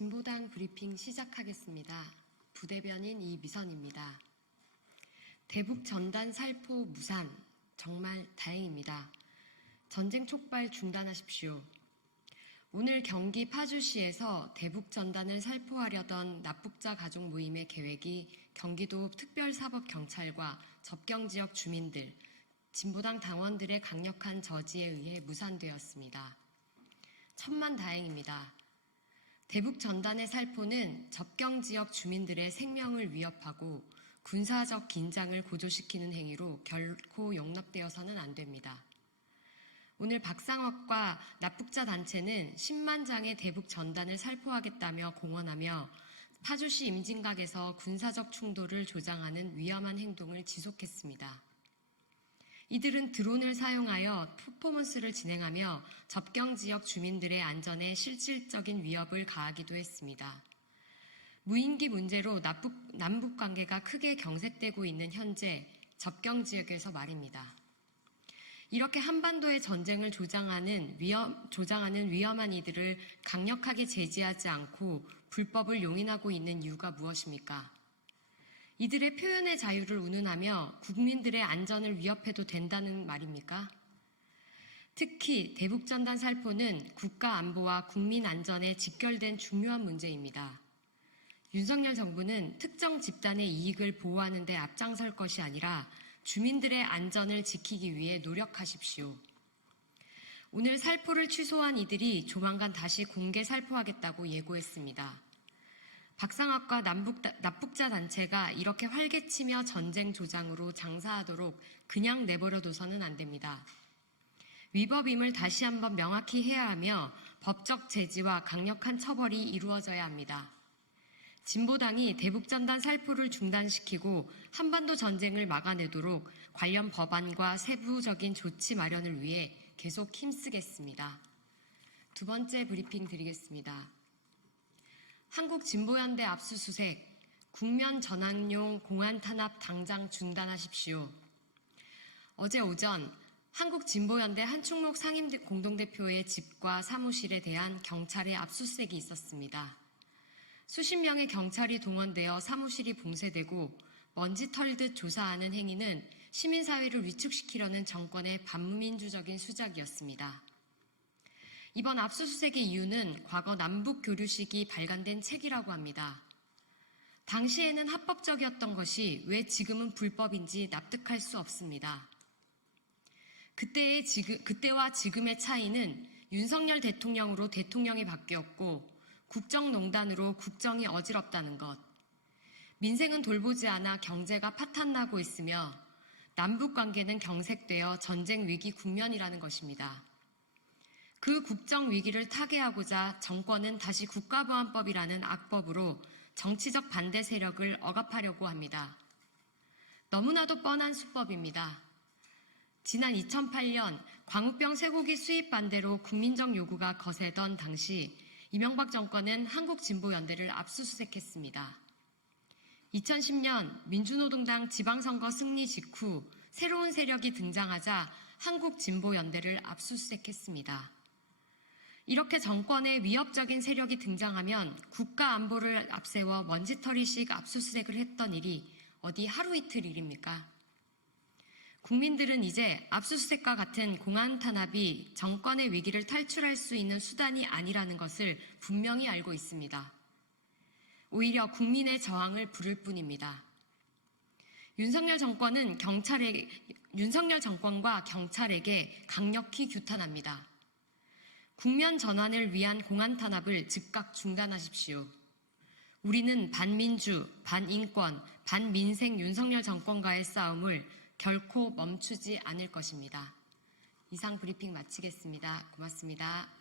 진보당 브리핑 시작하겠습니다. 부대변인 이미선입니다. 대북 전단 살포 무산, 정말 다행입니다. 전쟁 촉발 중단하십시오. 오늘 경기 파주시에서 대북 전단을 살포하려던 납북자 가족 모임의 계획이 경기도 특별사법경찰과 접경지역 주민들, 진보당 당원들의 강력한 저지에 의해 무산되었습니다. 천만다행입니다. 대북 전단의 살포는 접경지역 주민들의 생명을 위협하고 군사적 긴장을 고조시키는 행위로 결코 용납되어서는 안 됩니다. 오늘 박상혁과 납북자 단체는 10만 장의 대북 전단을 살포하겠다며 공언하며 파주시 임진각에서 군사적 충돌을 조장하는 위험한 행동을 지속했습니다. 이들은 드론을 사용하여 퍼포먼스를 진행하며 접경지역 주민들의 안전에 실질적인 위협을 가하기도 했습니다. 무인기 문제로 남북 관계가 크게 경색되고 있는 현재 접경지역에서 말입니다. 이렇게 한반도의 전쟁을 조장하는 위험한 이들을 강력하게 제지하지 않고 불법을 용인하고 있는 이유가 무엇입니까? 이들의 표현의 자유를 운운하며 국민들의 안전을 위협해도 된다는 말입니까? 특히 대북전단 살포는 국가 안보와 국민 안전에 직결된 중요한 문제입니다. 윤석열 정부는 특정 집단의 이익을 보호하는 데 앞장설 것이 아니라 주민들의 안전을 지키기 위해 노력하십시오. 오늘 살포를 취소한 이들이 조만간 다시 공개 살포하겠다고 예고했습니다. 박상학과 납북자 단체가 이렇게 활개치며 전쟁 조장으로 장사하도록 그냥 내버려둬서는 안 됩니다. 위법임을 다시 한번 명확히 해야 하며 법적 제지와 강력한 처벌이 이루어져야 합니다. 진보당이 대북전단 살포를 중단시키고 한반도 전쟁을 막아내도록 관련 법안과 세부적인 조치 마련을 위해 계속 힘쓰겠습니다. 두 번째 브리핑 드리겠습니다. 한국진보연대 압수수색, 국면 전환용 공안 탄압 당장 중단하십시오. 어제 오전 한국진보연대 한충목 상임공동대표의 집과 사무실에 대한 경찰의 압수수색이 있었습니다. 수십 명의 경찰이 동원되어 사무실이 봉쇄되고 먼지 털듯 조사하는 행위는 시민사회를 위축시키려는 정권의 반민주적인 수작이었습니다. 이번 압수수색의 이유는 과거 남북교류식이 발간된 책이라고 합니다. 당시에는 합법적이었던 것이 왜 지금은 불법인지 납득할 수 없습니다. 그때와 지금의 차이는 윤석열 대통령으로 대통령이 바뀌었고 국정농단으로 국정이 어지럽다는 것. 민생은 돌보지 않아 경제가 파탄나고 있으며 남북관계는 경색되어 전쟁 위기 국면이라는 것입니다. 그 국정 위기를 타개하고자 정권은 다시 국가보안법이라는 악법으로 정치적 반대 세력을 억압하려고 합니다. 너무나도 뻔한 수법입니다. 지난 2008년 광우병 쇠고기 수입 반대로 국민적 요구가 거세던 당시 이명박 정권은 한국진보연대를 압수수색했습니다. 2010년 민주노동당 지방선거 승리 직후 새로운 세력이 등장하자 한국진보연대를 압수수색했습니다. 이렇게 정권의 위협적인 세력이 등장하면 국가 안보를 앞세워 먼지털이식 압수수색을 했던 일이 어디 하루 이틀 일입니까? 국민들은 이제 압수수색과 같은 공안 탄압이 정권의 위기를 탈출할 수 있는 수단이 아니라는 것을 분명히 알고 있습니다. 오히려 국민의 저항을 부를 뿐입니다. 윤석열 정권과 경찰에게 강력히 규탄합니다. 국면 전환을 위한 공안 탄압을 즉각 중단하십시오. 우리는 반민주, 반인권, 반민생 윤석열 정권과의 싸움을 결코 멈추지 않을 것입니다. 이상 브리핑 마치겠습니다. 고맙습니다.